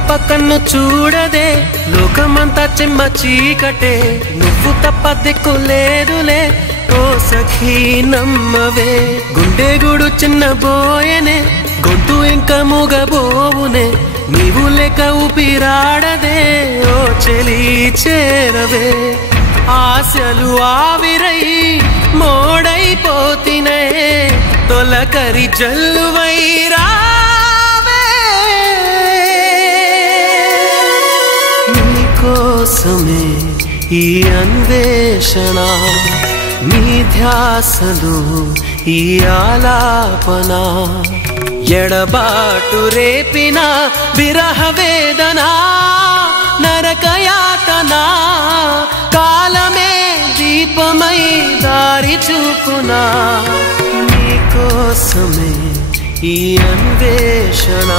తప్ప కన్ను చూడదే లోకమంతా చెమ్మ చీకటే నువ్వు తప్ప దిక్కు లేదులే ఓ సఖీ నమ్మవే గుండె గుడు చిన్న బోయనే గొంతు ఇంకా మూగబోవునే నీవు లేక ఊపిరాడదే ఓ చెలి చేరవే ఆశలు ఆవిరై మోడైపోతినే తొలకరి జల్లువైరా కోసమే ఈ అన్వేషణ నీ ధ్యాసలో ఈ ఆలాపన ఎడబాటు రేపిన విరహ వేదన నరకయాతన కాలమే దీపమై దారి చూపునా నీ కోసమే ఈ అన్వేషణ